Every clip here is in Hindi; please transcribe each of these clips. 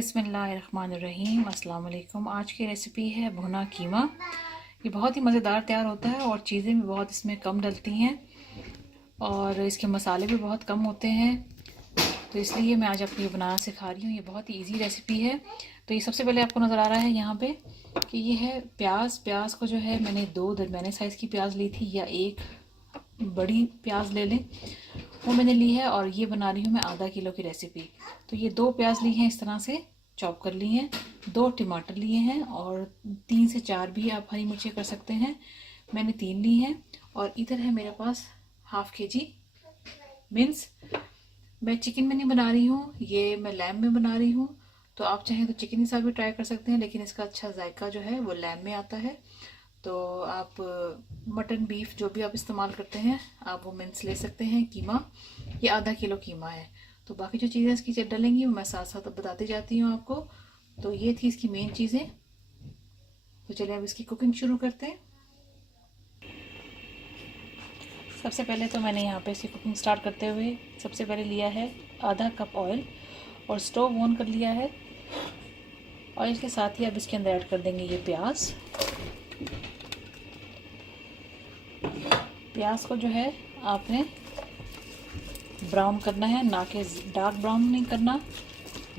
बिस्मिल्लाहिर्रहमानिर्रहीम। अस्सलाम वालेकुम। आज की रेसिपी है भुना कीमा। ये बहुत ही मज़ेदार तैयार होता है और चीज़ें भी बहुत इसमें कम डलती हैं और इसके मसाले भी बहुत कम होते हैं, तो इसलिए मैं आज आपको ये बनाना सिखा रही हूँ। ये बहुत ही ईजी रेसिपी है। तो ये सबसे पहले आपको नज़र आ रहा है यहाँ पे कि ये है प्याज को जो है मैंने दो दरमियाने साइज़ की प्याज ली थी, या एक बड़ी प्याज ले लें, वो मैंने ली है। और ये बना रही हूँ मैं आधा किलो की रेसिपी। तो ये दो प्याज ली हैं, इस तरह से चॉप कर ली हैं। दो टमाटर लिए हैं और 3 से 4 भी आप हरी मिर्ची कर सकते हैं, मैंने 3 ली हैं। और इधर है मेरे पास हाफ kg मिन्स। मैं चिकन में नहीं बना रही हूँ, ये मैं लैम्ब में बना रही हूँ। तो आप चाहें तो चिकन के साथ भी ट्राई कर सकते हैं, लेकिन इसका अच्छा जायका जो है वो लैम्ब में आता है। तो आप मटन बीफ जो भी आप इस्तेमाल करते हैं आप वो मिन्स ले सकते हैं। कीमा ये आधा किलो कीमा है। तो बाकी जो चीज़ें इसकी डलेंगी वो मैं साथ साथ बताती जाती हूँ आपको। तो ये थी इसकी मेन चीज़ें। तो चलिए अब इसकी कुकिंग शुरू करते हैं। सबसे पहले तो मैंने यहाँ पे इसकी कुकिंग स्टार्ट करते हुए सबसे पहले लिया है आधा कप ऑयल और स्टोव ऑन कर लिया है। ऑयल के साथ ही अब इसके अंदर ऐड कर देंगे ये प्याज। प्याज को जो है आपने ब्राउन करना है, ना कि डार्क ब्राउन नहीं करना,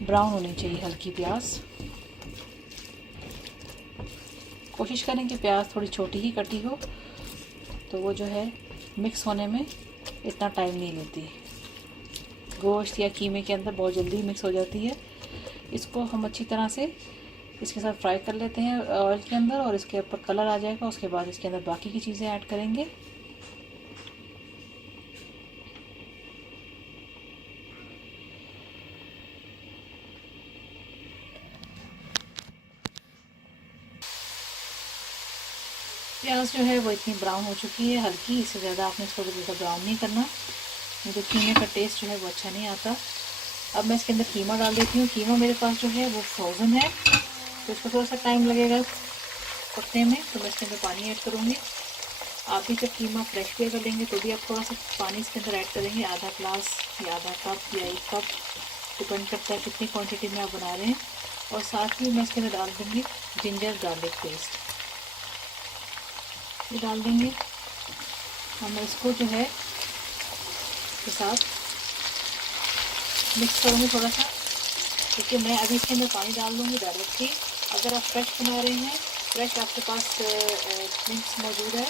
ब्राउन होनी चाहिए हल्की प्याज। कोशिश करें कि प्याज थोड़ी छोटी ही कटी हो, तो वो जो है मिक्स होने में इतना टाइम नहीं लेती। गोश्त या कीमे के अंदर बहुत जल्दी मिक्स हो जाती है। इसको हम अच्छी तरह से इसके साथ फ्राई कर लेते हैं ऑयल के अंदर, और इसके ऊपर कलर आ जाएगा। उसके बाद इसके अंदर बाकी की चीज़ें ऐड करेंगे। प्याज जो है वो इतनी ब्राउन हो चुकी है हल्की, इससे ज़्यादा आपने इसको ज़्यादा ब्राउन नहीं करना, नहीं तो कीमे का टेस्ट जो है वो अच्छा नहीं आता। अब मैं इसके अंदर कीमा डाल देती हूँ। कीमा मेरे पास जो है वो फ्रोज़न है, तो इसको थोड़ा सा टाइम लगेगा पकने में, तो मैं इसके अंदर पानी ऐड करूँगी। आप भी जब कीमा फ्रेश भी कर लेंगे तो भी आप थोड़ा सा पानी इसके अंदर ऐड करेंगे, आधा ग्लास या आधा कप या 1 कप, डिपेंड करता है कितनी क्वांटिटी में आप बना रहे हैं। और साथ ही मैं इसके अंदर डाल दूँगी जिंजर गार्लिक पेस्ट, ये डाल देंगे। और मैं इसको जो है के साथ मिक्स करूँगी थोड़ा सा, क्योंकि मैं अभी इसके अंदर पानी डाल दूँगी डायरेक्टली। अगर आप फ्रेश बना रहे हैं, फ्रेश आपके पास मिक्स मौजूद है,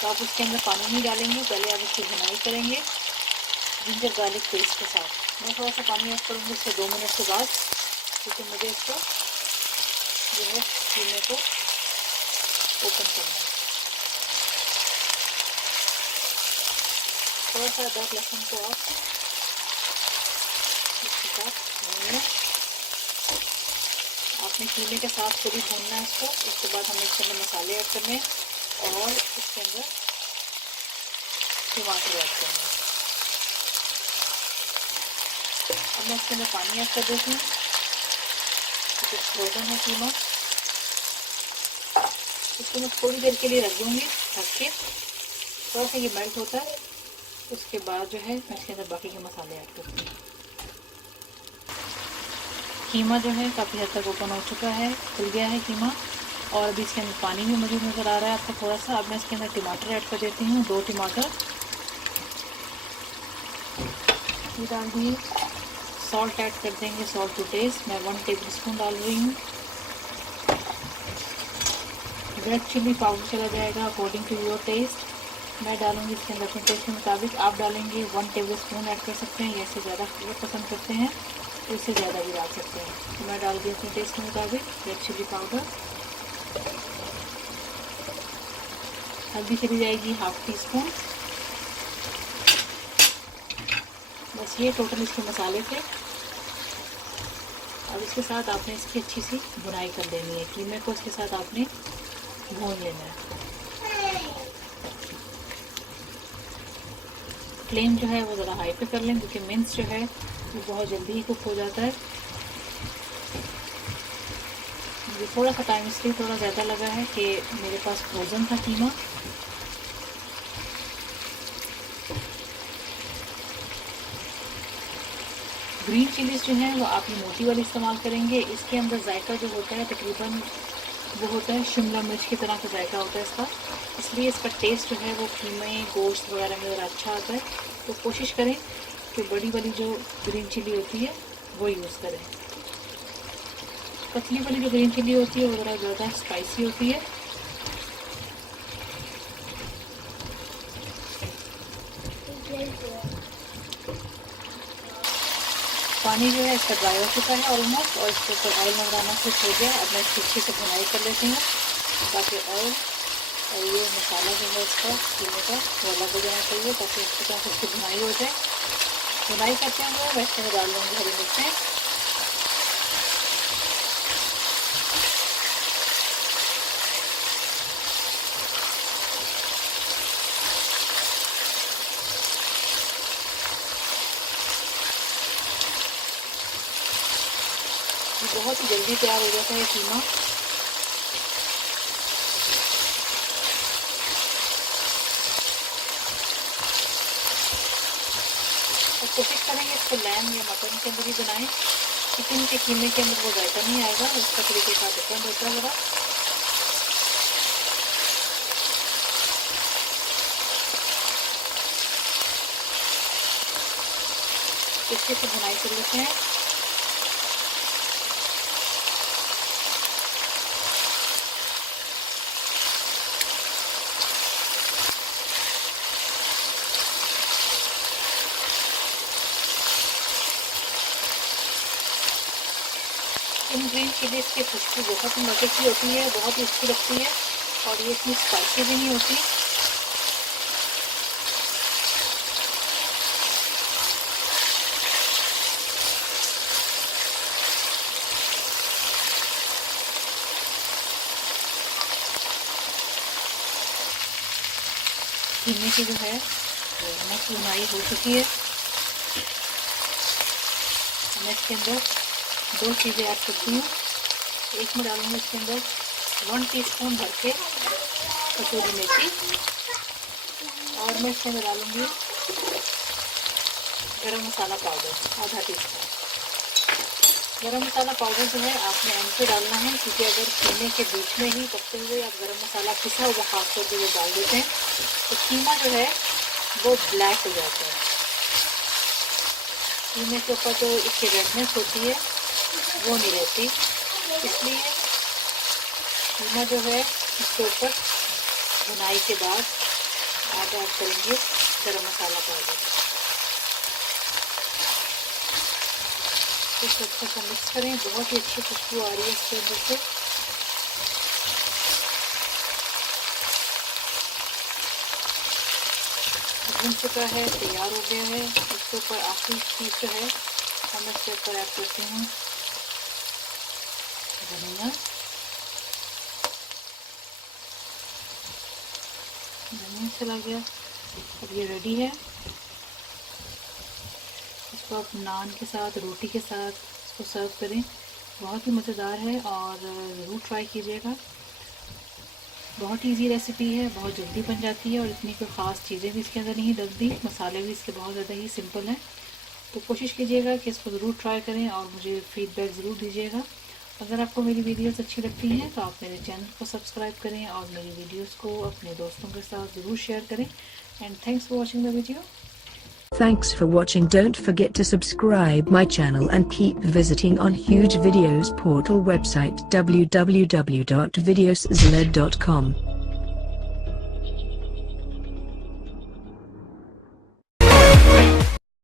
तो आप इसके अंदर पानी नहीं डालेंगे, पहले आप इसकी भुनाई करेंगे जिंजर गार्लिक पेस्ट के साथ। मैं थोड़ा सा पानी ऐड करूँगी इससे 2 मिनट के बाद, क्योंकि मुझे इसको जो है कीमे को ओपन करना है। थोड़ा सा अदरक लहसुन को आप इसके साथ भूनिए। आपने कीमे के साथ पूरी भूनना है इसको। उसके बाद हमें इसके अंदर मसाले ऐड करने और इसके अंदर टमाटर ऐड करना। अब मैं इसके अंदर पानी ऐड कर देती हूँ, क्योंकि फ्रोजन है कीमा। इसको मैं थोड़ी देर के लिए रख दूँगी ढक के, थोड़ा सा ये मेल्ट होता है। उसके बाद जो है मैं इसके अंदर बाकी के मसाले ऐड करती हूँ। कीमा जो है काफ़ी हद तक ओपन हो चुका है, खुल गया है कीमा, और अभी इसके अंदर पानी भी मौजूद नज़र आ रहा है आपको थोड़ा सा। अब मैं इसके अंदर टमाटर ऐड कर देती हूँ, 2 टमाटर ये डाल दिए। सॉल्ट ऐड कर देंगे, सॉल्ट टू टेस्ट, मैं 1 टेबलस्पून डाल रही हूँ। रेड चिली पाउडर चला जाएगा अकॉर्डिंग टू योर टेस्ट। मैं डालूंगी इसके अंदर अपने टेस्ट के मुताबिक। आप डालेंगे 1 टेबलस्पून ऐड कर सकते हैं, या इससे ज़्यादा फ्लेवर पसंद करते हैं तो इससे ज़्यादा भी डाल सकते हैं। तो मैं डाल दी अपने टेस्ट के मुताबिक रेड चिली पाउडर। हल्दी चली जाएगी 1/2 टीस्पून। बस ये टोटल इसके मसाले थे। अब इसके साथ आपने इसकी अच्छी सी भुनाई कर लेनी है, कीमे को इसके साथ आपने भून लेना है। फ्लेम जो है वो ज़रा हाई पे कर लें, क्योंकि मिन्स जो है वो बहुत जल्दी ही कुक हो जाता है। मुझे थोड़ा सा टाइम इसलिए थोड़ा ज़्यादा लगा है कि मेरे पास फ्रोज़न था कीमा। ग्रीन चिलीज़ जो है वो आप ये मोटी वाली इस्तेमाल करेंगे। इसके अंदर जायका जो होता है तकरीबन वो होता है शिमला मिर्च की तरह का जायका होता है इसका, इसलिए इसका टेस्ट जो है वो कीमे गोश्त वगैरह में ज़रा अच्छा आता है। तो कोशिश करें कि बड़ी वाली जो ग्रीन चिली होती है वो यूज़ करें। पतली वाली जो ग्रीन चिली होती है वो ज़रा ज़्यादा स्पाइसी होती है। पानी जो है इसका ड्राई हो चुका है ऑलमोस्ट, और इसके ऊपर ऑयल मंगवाना शुरू हो गया। अब मैं इसकी अच्छे से भुनाई कर लेती हूँ ताकि ऑयल और ये मसाला जो है इसका कीमे का वो अलग हो जाना चाहिए, ताकि इसके साथ इसकी भुनाई हो जाए। भुनाई करते हुए मैं इसमें डाल लूँगी हरी मिर्चें। बहुत ही जल्दी तैयार हो जाता है कीमा। और कोशिश करेंगे इसको लैम या मटन के अंदर ही बनाएं। चिकन के कीमे के अंदर वो जायका नहीं आएगा, उसका तरीके का डिफरेंट होता है ज़रा। अच्छे से बुनाई कर लेते हैं। इन ग्रीन चिलीज़ की खुशबू बहुत ही मज़े की होती है, बहुत ही अच्छी लगती है, और ये इतनी स्पाइसी भी नहीं होती। कीमे की जो है नमक की बुनाई हो चुकी है। मैं इसके अंदर दो चीज़ें ऐड करती हूँ। एक में डालूंगी इसके अंदर 1 टीस्पून भर के कसूरी मेथी, और मैं इसके अंदर डालूंगी गरम मसाला पाउडर आधा टीस्पून। गरम मसाला पाउडर जो है आपने एंड पे डालना है, क्योंकि अगर कीमे के बीच में ही पकते हुए आप गरम मसाला पिसा हुआ हाफ करके वो डाल देते हैं तो कीमा जो है वो ब्लैक हो जाता है। कीमे के ऊपर जो इसकी रेडनेस होती है वो नहीं रहती, इसलिए कीमा जो है इसके ऊपर भुनाई के बाद आप ऐड करेंगे गरम मसाला पाउडर। इसको अच्छा सा मिक्स करें। बहुत ही अच्छी खुशबू आ रही है इसके अंदर से। भुन चुका है, तैयार हो गया है। इसके ऊपर आखिरी चीज़ जो है हम इसके ऊपर ऐड करते हैं धनिया। धनिया चला गया। अब ये रेडी है। इसको आप नान के साथ, रोटी के साथ इसको सर्व करें। बहुत ही मज़ेदार है और ज़रूर ट्राई कीजिएगा। बहुत इजी रेसिपी है, बहुत जल्दी बन जाती है, और इतनी कोई ख़ास चीज़ें भी इसके अंदर नहीं डलती। मसाले भी इसके बहुत ज़्यादा ही सिंपल हैं। तो कोशिश कीजिएगा कि इसको ज़रूर ट्राई करें और मुझे फीडबैक ज़रूर दीजिएगा। अगर आपको मेरी वीडियोस अच्छी लगती हैं तो आप मेरे चैनल को सब्सक्राइब करें और मेरी वीडियोस को अपने दोस्तों के साथ ज़रूर शेयर करें। And thanks for watching the video. Thanks for watching. Don't forget to subscribe my channel and keep visiting on Huge Videos portal website www.videoszled.com.